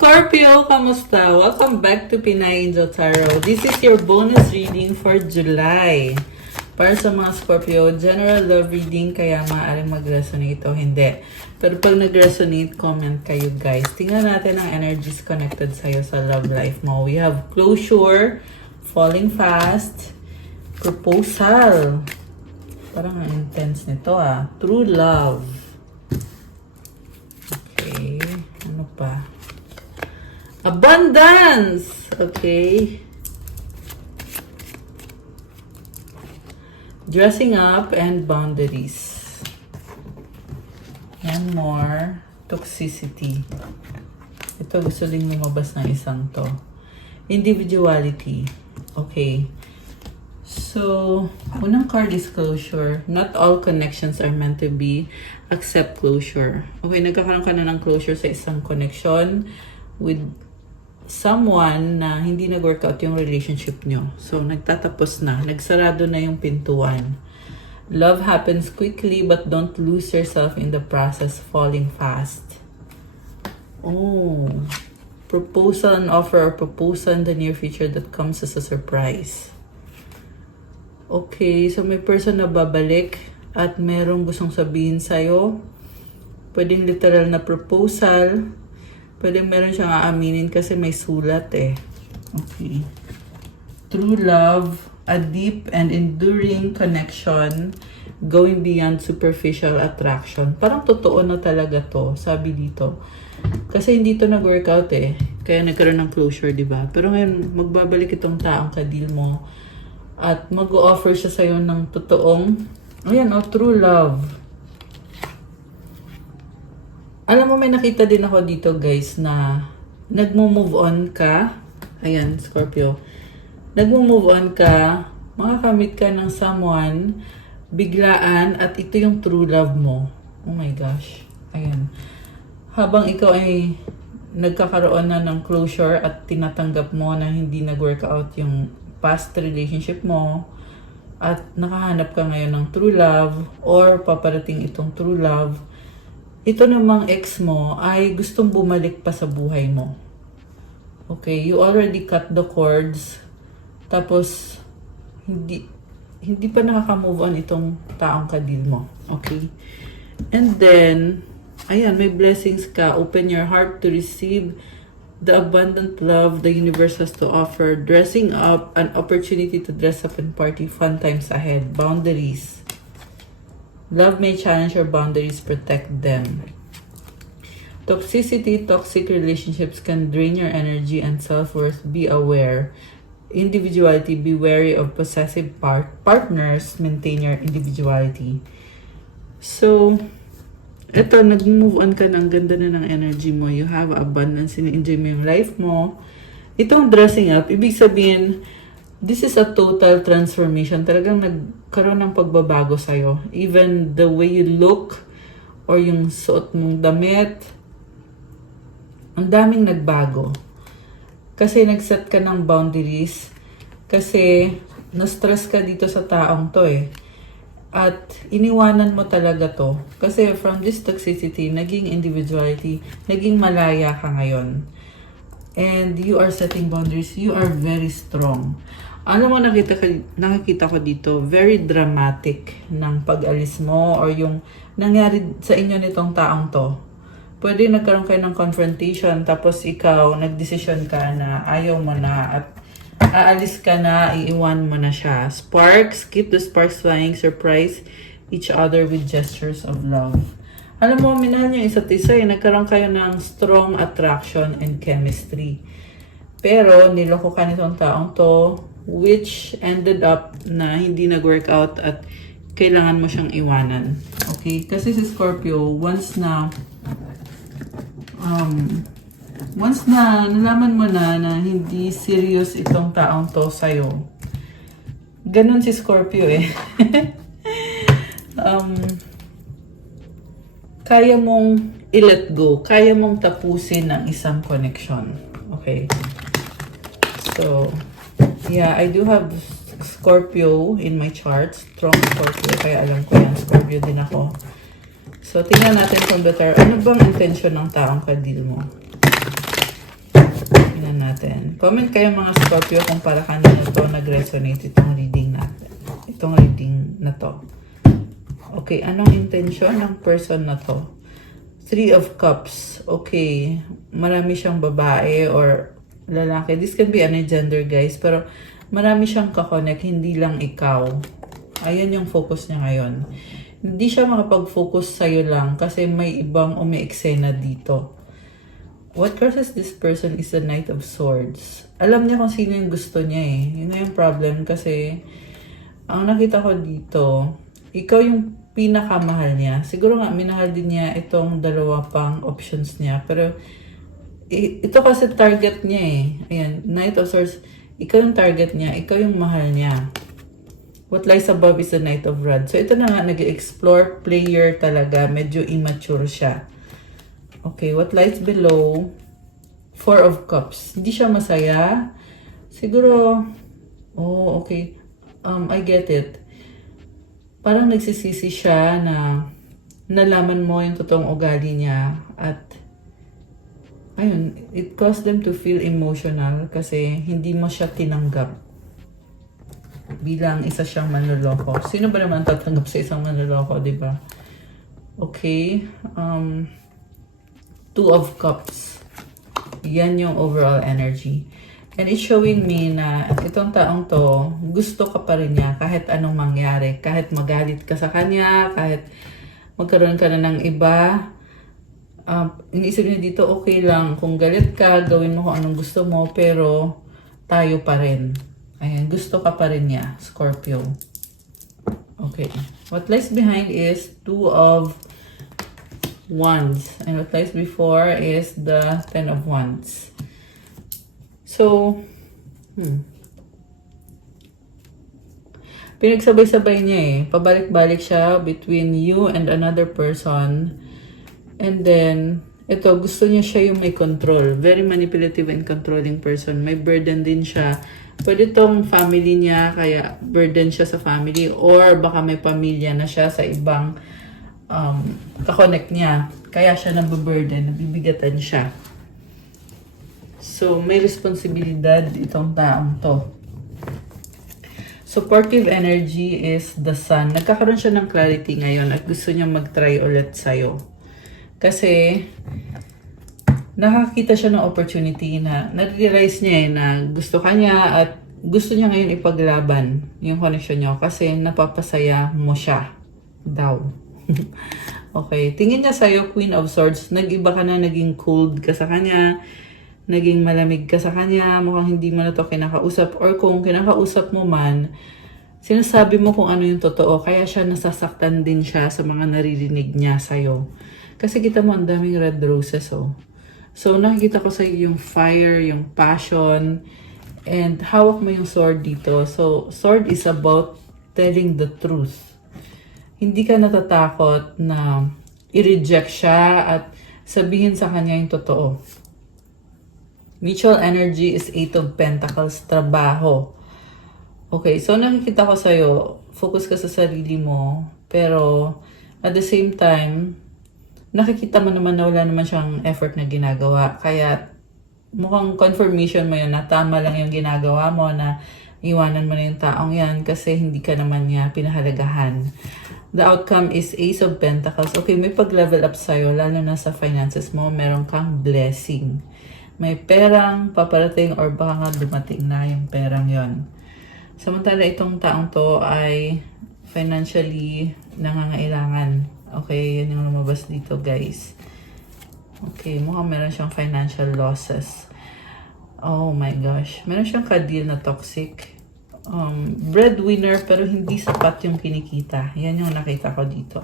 Scorpio, kamusta? Welcome back to Pinay Angel Tarot. This is your bonus reading for July. Para sa mga Scorpio, general love reading, kaya maaaring mag-resonate o hindi. Pero pag nag-resonate, comment kayo guys. Tingnan natin ang energies connected sa'yo sa love life mo. We have closure, falling fast, proposal. Parang ang intense nito ah. True love. Okay. Ano pa? Abundance! Okay. Dressing up and boundaries. And more. Toxicity. Ito gusto din lumabas ng isang to. Individuality. Okay. So, unang card is closure. Not all connections are meant to be. Accept closure. Okay, nagkakaroon ka na ng closure sa isang connection with someone na hindi nag-workout yung relationship nyo. So, nagtatapos na. Nagsarado na yung pintuan. Love happens quickly but don't lose yourself in the process, falling fast. Oh. Proposal and offer or proposal in the near future that comes as a surprise. Okay, so may person na babalik at merong gustong sabihin sa'yo. Pwedeng literal na proposal. Pwedeng meron siyang aaminin kasi may sulat eh. Okay. True love, a deep and enduring connection, going beyond superficial attraction. Parang totoo na talaga to, sabi dito. Kasi hindi to nag-workout eh. Kaya nagkaroon ng closure, di ba? Pero ngayon, magbabalik itong taong kadil mo at mag-o-offer siya sa'yo ng totoong, ayan, true love. Alam mo, may nakita din ako dito guys na nagmo-move on ka. Ayan, Scorpio. Nagmo-move on ka, makakamit ka ng someone, biglaan, at ito yung true love mo. Oh my gosh. Ayan. Habang ikaw ay nagkakaroon na ng closure at tinatanggap mo na hindi nag-workout yung past relationship mo, at nakahanap ka ngayon ng true love, or paparating itong true love, ito namang ex mo ay gustong bumalik pa sa buhay mo. Okay, you already cut the cords. Tapos, hindi pa nakaka-move on itong taong kadil mo. Okay? And then, ayan, may blessings ka. Open your heart to receive the abundant love the universe has to offer. Dressing up, an opportunity to dress up and party. Fun times ahead. Boundaries. Love may challenge your boundaries, protect them. Toxicity, toxic relationships can drain your energy and self-worth. Be aware. Individuality, be wary of possessive partners. Maintain your individuality. So, eto, nag-move on ka na. Ang ganda na ng energy mo. You have abundance. Enjoy mo yung life mo. Itong dressing up, ibig sabihin, this is a total transformation. Talagang nagkaroon ng pagbabago sa'yo. Even the way you look or yung suot mong damit, ang daming nagbago. Kasi nag-set ka ng boundaries. Kasi na-stress ka dito sa taong to eh. At iniwanan mo talaga to. Kasi from this toxicity, naging individuality, naging malaya ka ngayon. And you are setting boundaries. You are very strong. Alam mo, nakita ko dito, very dramatic ng pag-alis mo or yung nangyari sa inyo nitong taong to. Pwede nagkaroon kayo ng confrontation tapos ikaw, nagdesisyon ka na ayaw mo na at aalis ka na, iiwan mo na siya. Sparks, keep the sparks flying, surprise each other with gestures of love. Alam mo, minahal niyo isa't isa eh. Nagkaroon kayo ng strong attraction and chemistry. Pero, niloko ka nitong taong to, which ended up na hindi nag-workout at kailangan mo siyang iwanan. Okay? Kasi si Scorpio, once na nalaman mo na hindi serious itong taong to sa'yo, ganun si Scorpio eh. Kaya mong i-let go. Kaya mong tapusin ang isang connection. Okay? So, yeah, I do have Scorpio in my chart. Strong Scorpio. Kaya alam ko yan. Scorpio din ako. So, tingnan natin kung better. Ano bang intention ng taong kadil mo? natin. Comment kayo mga Scorpio kung para kanino to nag-resonate itong reading natin. Itong reading na to. Okay, anong intention ng person na to? Three of Cups. Okay, marami siyang babae or lalaki. This can be any gender, guys. Pero marami siyang kakonek, hindi lang ikaw. Ayan yung focus niya ngayon. Hindi siya makapag-focus sa'yo lang kasi may ibang umi-eksena dito. What crosses this person is the Knight of Swords. Alam niya kung sino yung gusto niya eh. Yun na yung problem kasi ang nakita ko dito, ikaw yung pinakamahal niya. Siguro nga minahal din niya itong dalawa pang options niya. Pero ito kasi target niya eh. Ayan, Knight of Swords. Ikaw yung target niya. Ikaw yung mahal niya. What lies above is the Knight of Rods. So ito na nga, nag-explore player talaga. Medyo immature siya. Okay, what lies below? Four of Cups. Hindi siya masaya. Siguro, oh, okay. I get it. Parang nagsisisi siya na nalaman mo yung totoong ugali niya at ayun, it caused them to feel emotional kasi hindi mo siya tinanggap bilang isa siyang manloloko. Sino ba naman tatanggap sa isang manloloko, di ba? Okay. Two of Cups. Yan yung overall energy. And it's showing me na itong taong to, gusto ka pa rin niya kahit anong mangyari. Kahit magalit ka sa kanya, kahit magkaroon ka na ng iba. Iniisip niya dito, okay lang. Kung galit ka, gawin mo kung anong gusto mo, pero tayo pa rin. Ayan, gusto ka pa rin niya, Scorpio. Okay. What lies behind is Two of Wands. And what lies before is the Ten of Wands. So, pinagsabay-sabay niya eh. Pabalik-balik siya between you and another person. And then, ito, gusto niya siya yung may control. Very manipulative and controlling person. May burden din siya. Pwede tong family niya, kaya burden siya sa family. Or baka may pamilya na siya sa ibang kakonect niya. Kaya siya nababurden, nabibigatan siya. So, may responsibilidad itong taong to. Supportive energy is the Sun. Nagkakaroon siya ng clarity ngayon at gusto niya mag-try ulit sa'yo. Kasi, nakakita siya ng opportunity na na-realize niya na gusto ka niya at gusto niya ngayon ipaglaban yung connection niyo kasi napapasaya mo siya daw. Okay, tingin niya sa'yo, Queen of Swords, nag-iba ka na, naging cold ka sa kanya, naging malamig ka sa kanya, mukhang hindi mo na to kinakausap, or kung kinakausap mo man, sinasabi mo kung ano yung totoo, kaya siya nasasaktan din siya sa mga naririnig niya sa'yo. Kasi kita mo, ang daming red roses, oh. So, nakikita ko sa'yo yung fire, yung passion, and hawak mo yung sword dito. So, sword is about telling the truth. Hindi ka natatakot na i-reject siya at sabihin sa kanya yung totoo. Mutual energy is Eight of Pentacles, trabaho. Okay, so nakikita ko sa'yo, focus ka sa sarili mo, pero at the same time, nakikita mo naman na wala naman siyang effort na ginagawa. Kaya mukhang confirmation mo yun na tama lang yung ginagawa mo, na iwanan mo na yung taong yan kasi hindi ka naman niya pinahalagahan. The outcome is Ace of Pentacles. Okay, may pag-level up sa'yo, lalo na sa finances mo, meron kang blessing. May perang paparating or baka nga dumating na yung perang yon. Samantala itong taong to ay financially nangangailangan. Okay, yan yung lumabas dito, guys. Okay, mukhang meron siyang financial losses. Oh my gosh. Meron siyang ka-deal na toxic. Breadwinner pero hindi sapat yung kinikita. Yan yung nakita ko dito.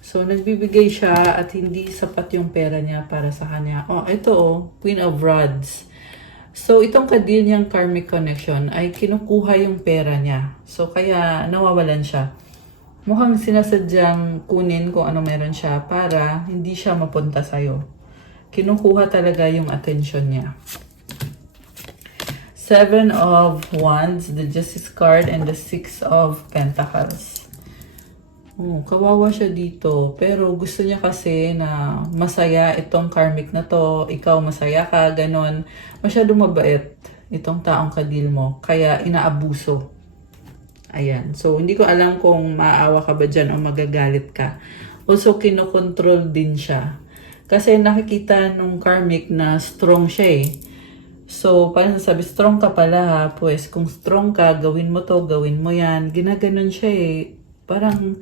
So, nagbibigay siya at hindi sapat yung pera niya para sa kanya. Oh, ito oh, Queen of Rods. So, itong ka-deal niyang karmic connection ay kinukuha yung pera niya. So, kaya nawawalan siya. Mukhang sinasadyang kunin kung ano meron siya para hindi siya mapunta sa'yo. Kinukuha talaga yung attention niya. Seven of Wands, the Justice card, and the Six of Pentacles. Oh, kawawa siya dito. Pero gusto niya kasi na masaya itong karmic na to. Ikaw masaya ka, ganon. Masyadong mabait itong taong kadil mo. Kaya inaabuso. Ayan. So, hindi ko alam kung maaawa ka ba dyan o magagalit ka. Also, kinokontrol din siya. Kasi nakikita nung karmic na strong siya eh. So, parang sabi, strong ka pala ha. Pues, kung strong ka, gawin mo to, gawin mo yan. Ginaganon siya eh. Parang,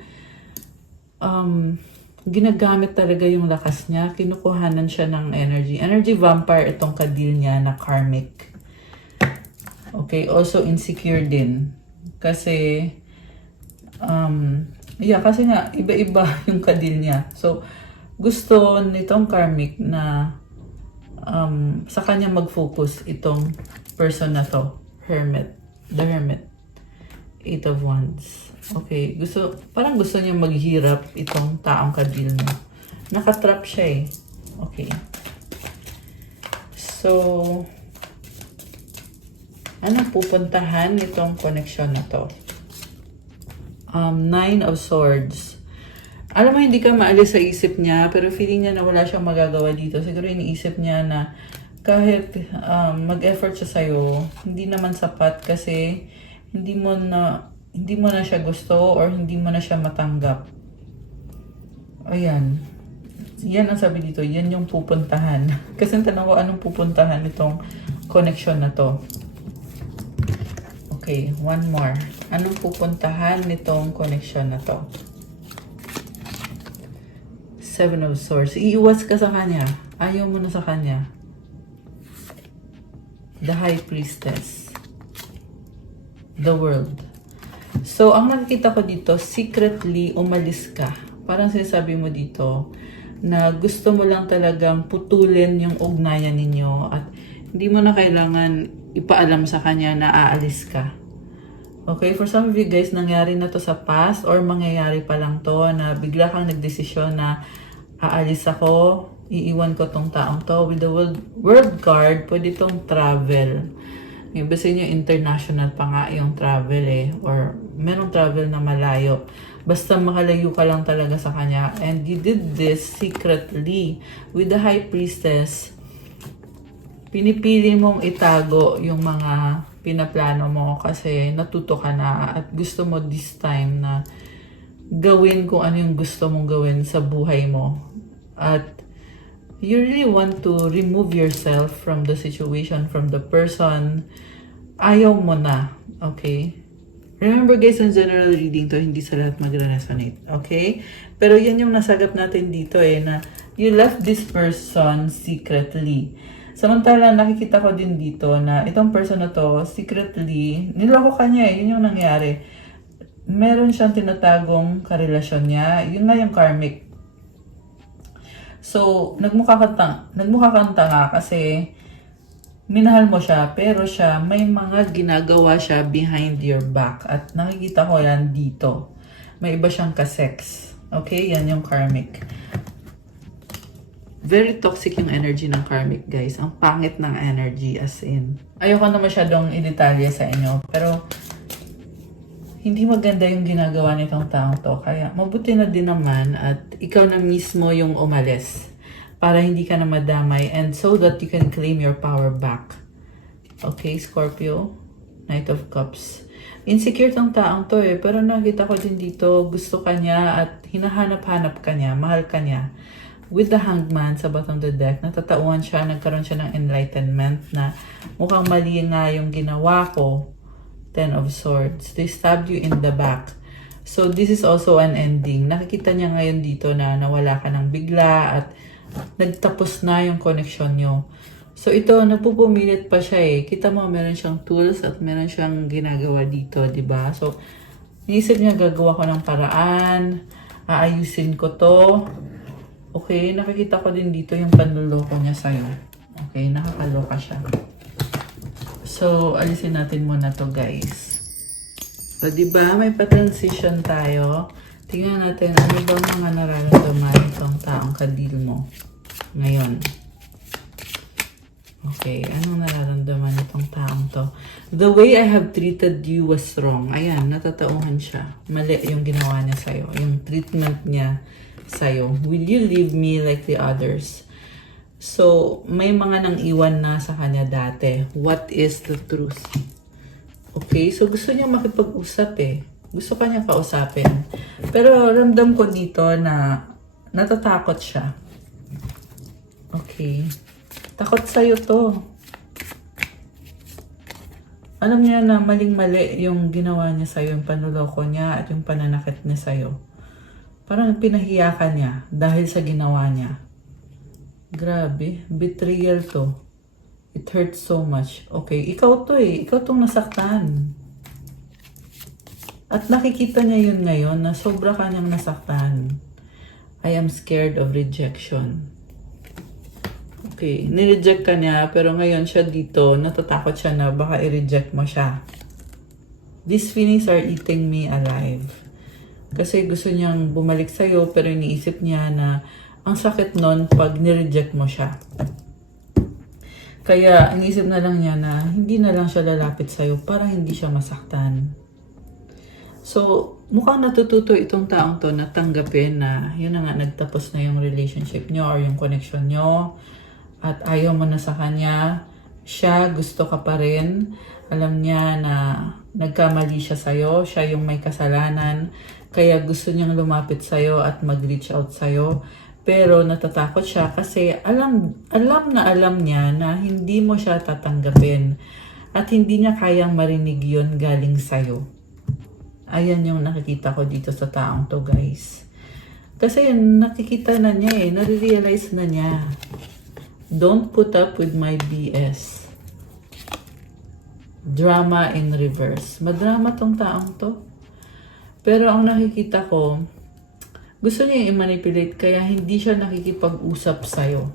ginagamit talaga yung lakas niya. Kinukuhanan siya ng energy. Energy vampire itong kadil niya na karmic. Okay, also insecure din. Kasi, kasi nga, iba-iba yung kadil niya. So, gusto nitong karmic na sa kanya mag-focus itong person na to. Hermit. The Hermit. 8 of Wands. Okay, parang gusto niya maghirap itong taong kadil mo. Nakatrap siya eh. Okay. So, anong pupuntahan nitong connection na to? 9 of Swords. Alam mo, hindi ka maalis sa isip niya, pero feeling niya na wala siyang magagawa dito. Siguro iniisip niya na kahit mag-effort siya sa'yo, hindi naman sapat kasi hindi mo na siya gusto or hindi mo na siya matanggap. Ayan. Yan ang sabi dito. Yan yung pupuntahan. Kasi tanong ko anong pupuntahan itong connection na to. Okay, one more. Anong pupuntahan nitong connection na to? 7 of Swords. Iiwas ka sa kanya. Ayaw mo na sa kanya. The High Priestess. The World. So, ang nakikita ko dito, secretly umalis ka. Parang sinasabi mo dito na gusto mo lang talagang putulin yung ugnayan ninyo at hindi mo na kailangan ipaalam sa kanya na aalis ka. Okay, for some of you guys, nangyari na to sa past or mangyayari pa lang to na bigla kang nagdesisyon na aalis ako, iiwan ko tong taong to. With the world card, pwede tong travel. Yung basta nyo, international pa nga yung travel eh. Or merong travel na malayo. Basta makalayo ka lang talaga sa kanya. And you did this secretly. With the High Priestess, pinipili mong itago yung mga pinaplano mo kasi natuto ka na at gusto mo this time na gawin kung ano yung gusto mong gawin sa buhay mo. At you really want to remove yourself from the situation, from the person. Ayaw mo na. Okay? Remember guys, in general reading to, hindi sa lahat magre-resonate. Okay? Pero yan yung nasagap natin dito eh, na you left this person secretly. Samantala, nakikita ko din dito na itong person na to, secretly, niloko ka niya eh. Yun yung nangyari. Meron siyang tinatagong karelasyon niya. Yun nga yung karmic. So, nagmukha kang tanga kasi minahal mo siya, pero siya, may mga ginagawa siya behind your back. At nakikita ko yan dito. May iba siyang kasex. Okay? Yan yung karmic. Very toxic yung energy ng karmic, guys. Ang pangit ng energy, as in. Ayoko na masyadong i-detalye sa inyo, pero hindi maganda yung ginagawa nitong taong to. Kaya mabuti na din naman at ikaw na mismo yung umalis para hindi ka na madamay and so that you can claim your power back. Okay, Scorpio? Knight of Cups. Insecure tong taong to eh, pero nakita ko din dito, gusto ka niya at hinahanap-hanap ka niya, mahal ka niya. With the Hangman sa bottom of the deck, natatauhan siya, nagkaroon siya ng enlightenment na mukhang mali nga yung ginawa ko. 10 of Swords. They stabbed you in the back. So, this is also an ending. Nakikita niya ngayon dito na nawala ka ng bigla at nagtapos na yung connection nyo. So, ito, nagpupumilit pa siya eh. Kita mo, meron siyang tools at meron siyang ginagawa dito, di ba? So, niisip niya, gagawa ko ng paraan, aayusin ko to. Okay, nakikita ko din dito yung panluloko niya sa'yo. Okay, nakakaloka siya. So, alisin natin muna to guys. So, diba, may pa-transition tayo. Tingnan natin, ano bang mga nararamdaman itong taong kadil mo ngayon. Okay, anong nararamdaman nitong taong to? The way I have treated you was wrong. Ayan, natatauhan siya. Mali yung ginawa niya sa'yo. Yung treatment niya sa'yo. Will you leave me like the others? So, may mga nang iwan na sa kanya dati. What is the truth? Okay, so gusto niya makipag-usap eh. Gusto ka niya kausapin. Pero ramdam ko dito na natatakot siya. Okay. Takot sa'yo to. Alam niya na maling-mali yung ginawa niya sa'yo, yung panluloko niya at yung pananakit niya sa'yo. Parang pinahiya ka niya dahil sa ginawa niya. Grabe, betrayal to. It hurts so much. Okay, ikaw to eh. Ikaw tong nasaktan. At nakikita niya yun ngayon na sobra ka niyang nasaktan. I am scared of rejection. Okay, nireject ka niya, pero ngayon siya dito, natatakot siya na baka i-reject mo siya. These feelings are eating me alive. Kasi gusto niyang bumalik sa'yo, pero iniisip niya na ang sakit nun pag nireject mo siya. Kaya iniisip na lang niya na hindi na lang siya lalapit sa'yo para hindi siya masaktan. So, mukhang natututo itong taong to na tanggapin na yun na nga, nagtapos na yung relationship nyo or yung connection nyo. At ayaw mo na sa kanya, siya gusto ka pa rin. Alam niya na nagkamali siya sa'yo, siya yung may kasalanan. Kaya gusto niyang lumapit sa'yo at mag-reach out sa'yo. Pero natatakot siya kasi alam niya na hindi mo siya tatanggapin. At hindi niya kayang marinig yun galing sa'yo. Ayan yung nakikita ko dito sa taong to, guys. Kasi nakikita na niya eh, nare-realize na niya. Don't put up with my BS. Drama in reverse. Madrama tong taong to. Pero ang nakikita ko, gusto niya i-manipulate kaya hindi siya nakikipag-usap sa'yo.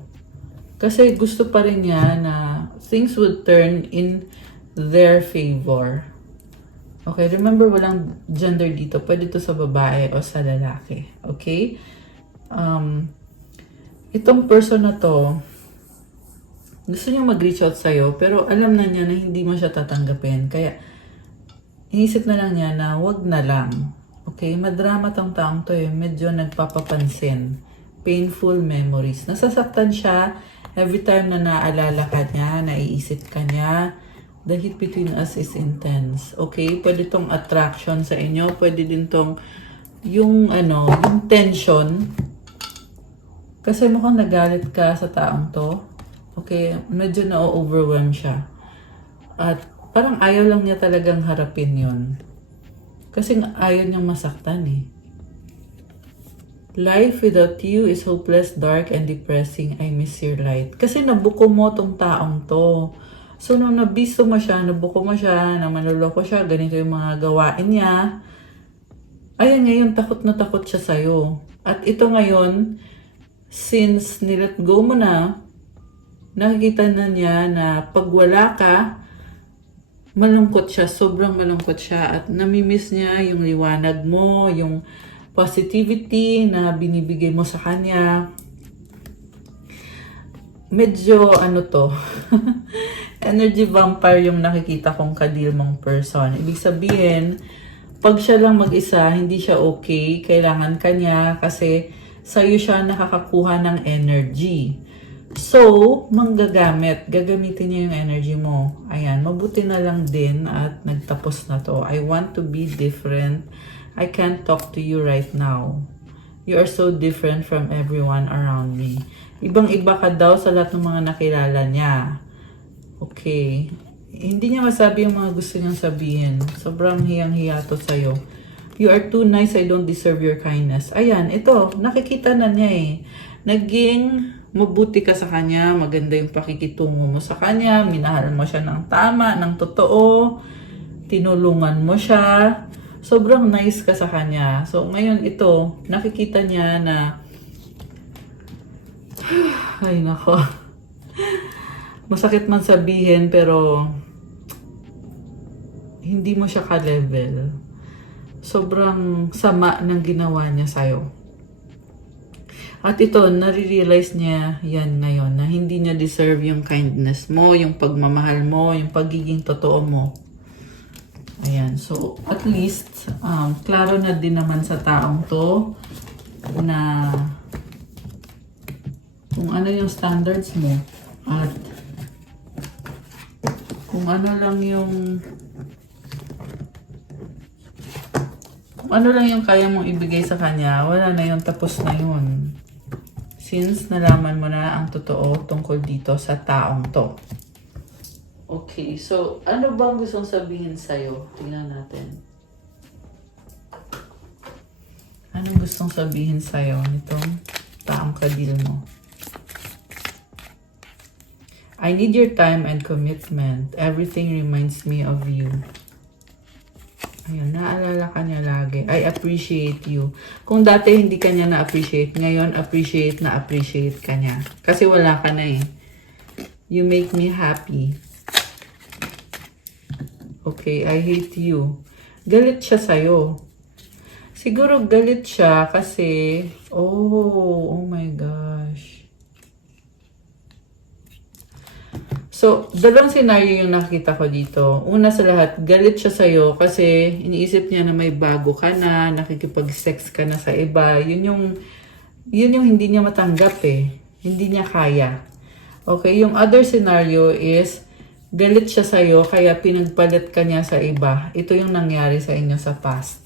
Kasi gusto pa rin niya na things would turn in their favor. Okay, remember walang gender dito. Pwede to sa babae o sa lalaki. Okay? Itong person na to, gusto niya mag-reach out sa'yo, pero alam na niya na hindi mo siya tatanggapin. Kaya, inisip na lang niya na wag na lang. Okay? Madrama tong taong to eh. Medyo nagpapapansin. Painful memories. Nasasaktan siya every time na naalala ka niya, naiisip ka niya. The heat between us is intense. Okay? Pwede tong attraction sa inyo. Pwede din tong yung tension. Kasi mukhang nagalit ka sa taong to. Okay, medyo na-overwhelm siya. At parang ayaw lang niya talagang harapin yon. Kasi ayaw niyang masaktan eh. Life without you is hopeless, dark, and depressing. I miss your light. Kasi nabuko mo tong taong to. So, nung nabisto mo siya, nabuko mo siya, na manloloko siya, ganito yung mga gawain niya. Ayan ngayon, takot na takot siya sa'yo. At ito ngayon, since nilet go mo na, nakikita na niya na pag wala ka, malungkot siya, sobrang malungkot siya. At namimiss niya yung liwanag mo, yung positivity na binibigay mo sa kanya. Medyo energy vampire yung nakikita kong kadil mong person. Ibig sabihin, pag siya lang mag-isa, hindi siya okay. Kailangan kanya kasi sa'yo siya nakakakuha ng energy. So, gagamitin niya yung energy mo. Ayan, mabuti na lang din at nagtapos na to. I want to be different. I can't talk to you right now. You are so different from everyone around me. Ibang-iba ka daw sa lahat ng mga nakilala niya. Okay. Hindi niya masabi yung mga gusto niyang sabihin. Sobrang hiyang-hiya to sa'yo. You are too nice, I don't deserve your kindness. Ayan, ito, nakikita na niya eh. Naging mabuti ka sa kanya, maganda yung pakikitungo mo sa kanya, minahal mo siya ng tama, ng totoo, tinulungan mo siya, sobrang nice ka sa kanya. So, ngayon ito, nakikita niya na, ay nako, masakit man sabihin, pero hindi mo siya ka-level. Sobrang sama ng ginawa niya sa'yo. At ito, nare-realize niya yan ngayon na hindi niya deserve yung kindness mo, yung pagmamahal mo, yung pagiging totoo mo. Ayan, so at least, klaro na din naman sa taong to na kung ano yung standards mo at kung ano lang yung kaya mong ibigay sa kanya, wala na yun, tapos na yun. Since nalaman mo na ang totoo tungkol dito sa taong to. Okay, so ano bang gustong sabihin sa'yo? Tingnan natin. Anong gustong sabihin sa'yo nitong taong kadil mo? I need your time and commitment. Everything reminds me of you. Ayun, naalala ka niya lagi. I appreciate you. Kung dati hindi ka niya na-appreciate, ngayon appreciate ka niya. Kasi wala ka na eh. You make me happy. Okay, I hate you. Galit siya sa'yo. Siguro galit siya kasi, oh my gosh. So, dalawang scenario yung nakita ko dito. Una sa lahat, galit siya sa'yo kasi iniisip niya na may bago ka na, nakikipag-sex ka na sa iba. Yun yung hindi niya matanggap eh. Hindi niya kaya. Okay, yung other scenario is, galit siya sa'yo kaya pinagpalit ka niya sa iba. Ito yung nangyari sa inyo sa past.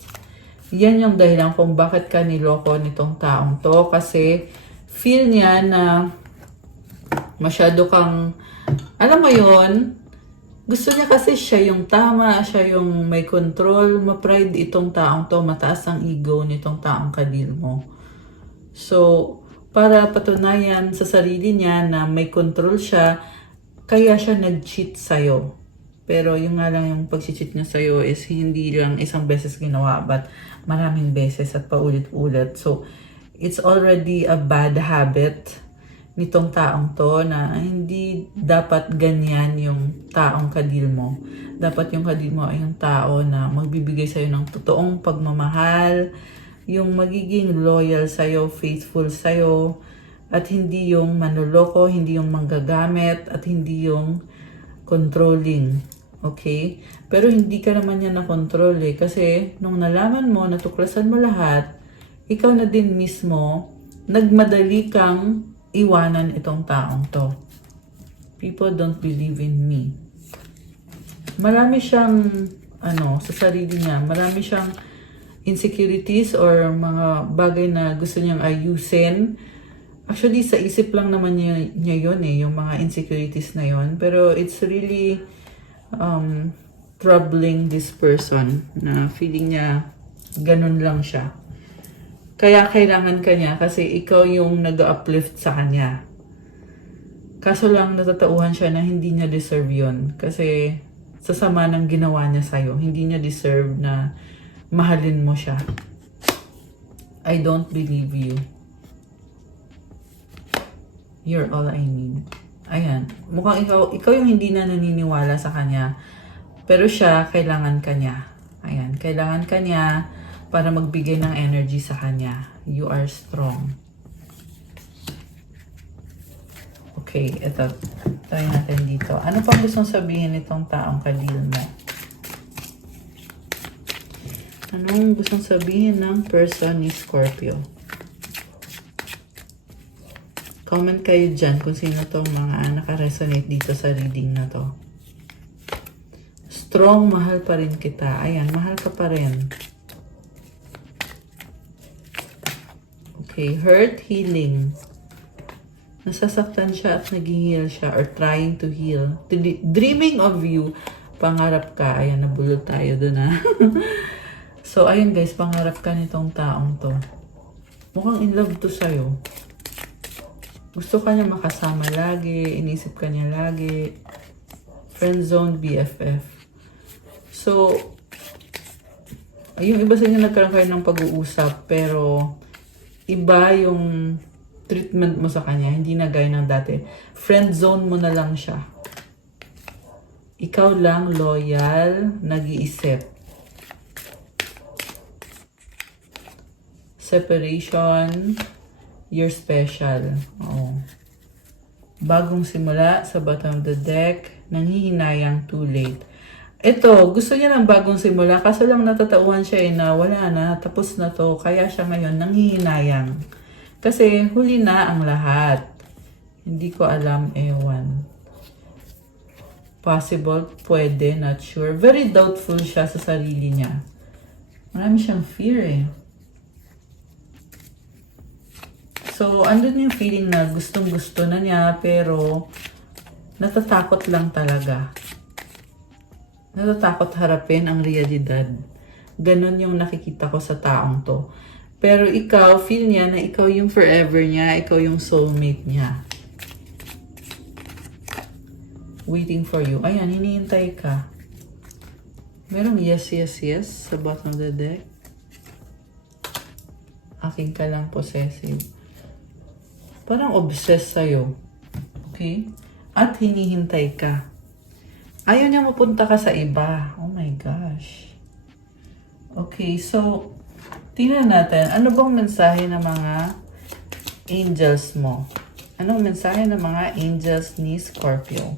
Yan yung dahilan kung bakit ka niloko nitong taong to. Kasi feel niya na masyado kang, alam mo yon, gusto niya kasi siya yung tama, siya yung may control. Ma-pride itong taong to, mataas ang ego nitong taong kadil mo. So, para patunayan sa sarili niya na may control siya, kaya siya nag-cheat sa'yo. Pero yung nga lang yung pag-cheat niya sa'yo is hindi lang isang beses ginawa, but maraming beses at paulit-ulit. So, it's already a bad habit nitong taong to na hindi dapat ganyan yung taong kadil mo. Dapat yung kadil mo ay yung tao na magbibigay sa'yo ng totoong pagmamahal, yung magiging loyal sa'yo, faithful sa'yo, at hindi yung manloloko, hindi yung manggagamit, at hindi yung controlling. Okay? Pero hindi ka naman niya na-control eh. Kasi nung nalaman mo, natuklasan mo lahat, ikaw na din mismo, nagmadali kang iwanan itong taong to. People don't believe in me. Marami siyang, sa sarili niya, marami siyang insecurities or mga bagay na gusto niyang ayusin. Actually, sa isip lang naman niya yun eh, yung mga insecurities na yun. Pero it's really troubling this person na feeling niya ganun lang siya. Kaya kailangan ka niya kasi ikaw yung nag-uplift sa kanya. Kaso lang natatauhan siya na hindi niya deserve yun. Kasi sa sama ng ginawa niya sa'yo, hindi niya deserve na mahalin mo siya. I don't believe you. You're all I need. Ayan. Mukhang ikaw yung hindi na naniniwala sa kanya. Pero siya, kailangan ka niya. Ayan. Kailangan ka niya para magbigay ng energy sa kanya. You are strong. Okay. Ito. Try natin dito. Ano pang gustong sabihin itong taong kadil mo? Anong gustong sabihin ng person ni Scorpio? Comment kayo dyan kung sino tong mga naka-resonate dito sa reading na to. Strong, mahal pa rin kita. Ayan, mahal ka pa rin. Okay, hurt, healing. Nasasaktan siya at nag-heal siya or trying to heal. Dreaming of you. Pangarap ka. Ayan, nabulot tayo dun ha. So, ayun guys, pangarap ka nitong taong to. Mukhang in love to sa'yo. Gusto ka niya makasama lagi, inisip ka niya lagi. Friendzone, BFF. So, yung iba sa inyo nagkaroon kayo ng pag-uusap, pero iba yung treatment mo sa kanya, hindi na gaya ng dati. Friendzone mo na lang siya. Ikaw lang, loyal, nag-iisip. Separation, You're special. Oh. Bagong simula sa bottom of the deck. Nanghihinayang, too late. Ito, gusto niya ng bagong simula. Kaso lang natatauhan siya na wala na. Tapos na to. Kaya siya ngayon nanghihinayang. Kasi huli na ang lahat. Hindi ko alam, ewan. Possible, pwede, not sure. Very doubtful siya sa sarili niya. Marami siyang fear eh. So, andun yung feeling na gustong-gusto na niya, pero natatakot lang talaga. Natatakot harapin ang realidad. Ganon yung nakikita ko sa taong to. Pero ikaw, feel niya na ikaw yung forever niya, ikaw yung soulmate niya. Waiting for you. Ayan, hinihintay ka. Merong yes, yes, yes sa bottom of the deck. Aking ka lang possessive. Parang obsessed sa'yo. Okay? At hinihintay ka. Ayaw niya mapunta ka sa iba. Oh my gosh. Okay, so, tingnan natin. Ano bang mensahe ng mga angels mo? Anong mensahe ng mga angels ni Scorpio?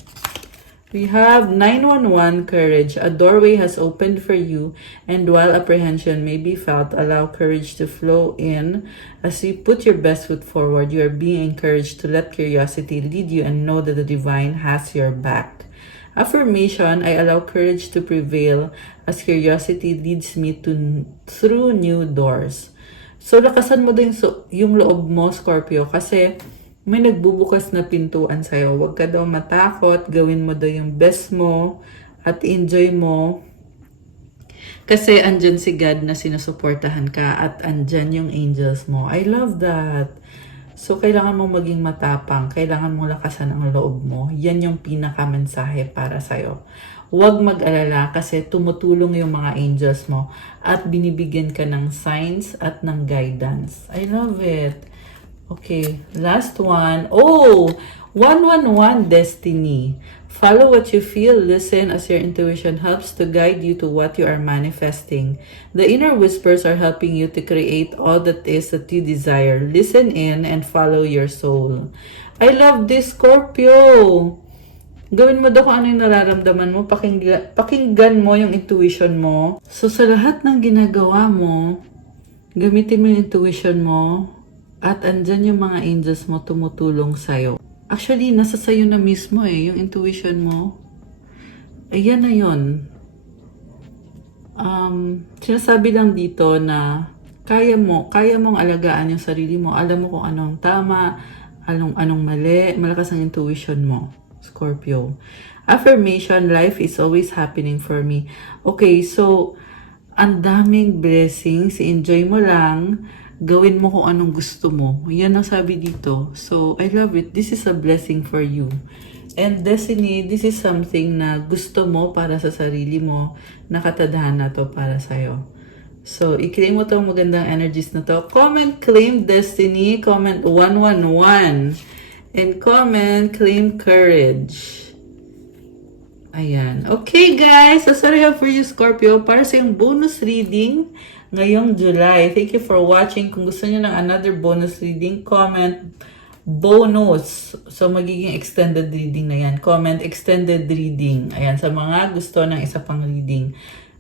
We have 911 courage. A doorway has opened for you, and while apprehension may be felt, allow courage to flow in. As you put your best foot forward, you are being encouraged to let curiosity lead you and know that the divine has your back. Affirmation, I allow courage to prevail as curiosity leads me through new doors. So, lakasan mo din yung loob mo, Scorpio, kasi may nagbubukas na pintuan sa'yo. Huwag ka daw matakot. Gawin mo daw yung best mo at enjoy mo. Kasi andyan si God na sinusuportahan ka at andyan yung angels mo. I love that. So, kailangan mong maging matapang. Kailangan mong lakasan ang loob mo. Yan yung pinaka-mensahe para sa'yo. Huwag mag-alala kasi tumutulong yung mga angels mo at binibigyan ka ng signs at ng guidance. I love it. Okay, last one. Oh, 111 destiny. Follow what you feel. Listen as your intuition helps to guide you to what you are manifesting. The inner whispers are helping you to create all that is that you desire. Listen in and follow your soul. I love this, Scorpio. Gawin mo daw kung ano yung nararamdaman mo. Pakinggan mo yung intuition mo. So, sa lahat ng ginagawa mo, gamitin mo yung intuition mo. At andyan yung mga angels mo tumutulong sa'yo. Actually, nasa sa'yo na mismo yung intuition mo. Ayan na yun. Sinasabi lang dito na kaya mong alagaan yung sarili mo. Alam mo kung anong tama, anong mali. Malakas ang intuition mo, Scorpio. Affirmation, life is always happening for me. Okay, so, ang daming blessings. Enjoy mo lang. Gawin mo kung anong gusto mo. Yan ang sabi dito. So, I love it. This is a blessing for you. And destiny, this is something na gusto mo para sa sarili mo. Nakatadhana to para sa'yo. So, i-claim mo tong magandang energies na to. Comment, claim destiny. Comment 111. And comment, claim courage. Ayan. Okay, guys. So, sorry for you, Scorpio. Para sa yung bonus reading ngayong July. Thank you for watching. Kung gusto niyo ng another bonus reading, comment bonus. So, magiging extended reading na yan. Comment extended reading. Ayan, sa mga gusto ng isa pang reading.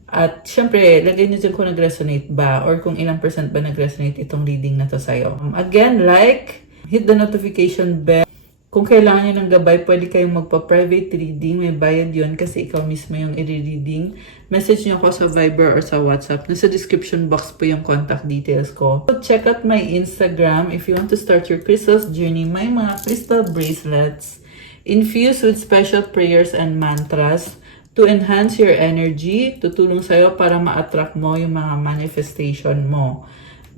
At, syempre, lagay niyo dyan kung nag-resonate ba or kung ilang percent ba nag-resonate itong reading na to sa'yo. Again, hit the notification bell. Kung kailangan nyo ng gabay, pwede kayong magpa-private reading. May bayad yun kasi ikaw mismo yung i-reading. Message nyo ako sa Viber or sa WhatsApp. Nasa description box po yung contact details ko. So check out my Instagram if you want to start your crystals journey. May mga crystal bracelets infused with special prayers and mantras to enhance your energy. Tutulong sa'yo para ma-attract mo yung mga manifestation mo.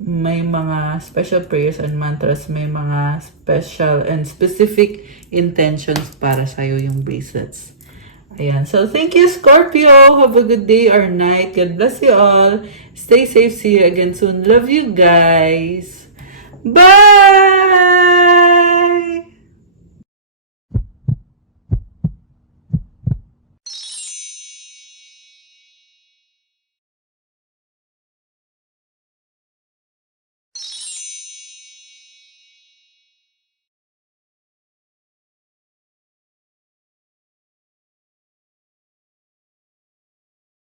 May mga special prayers and mantras, may mga special and specific intentions para sa'yo yung bracelets. Ayan. So, thank you, Scorpio. Have a good day or night. God bless you all. Stay safe. See you again soon. Love you guys. Bye!